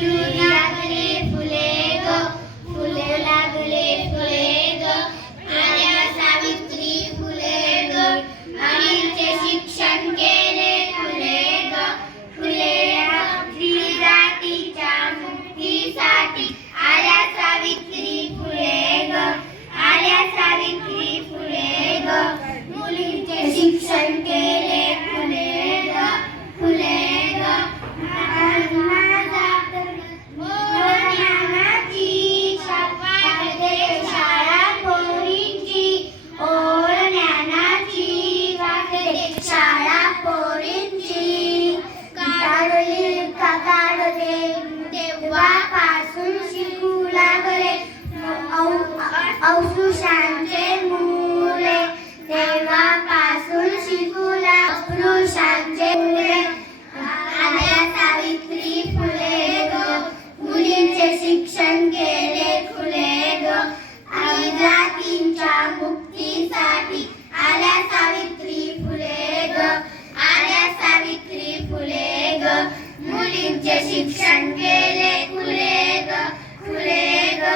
you. Mule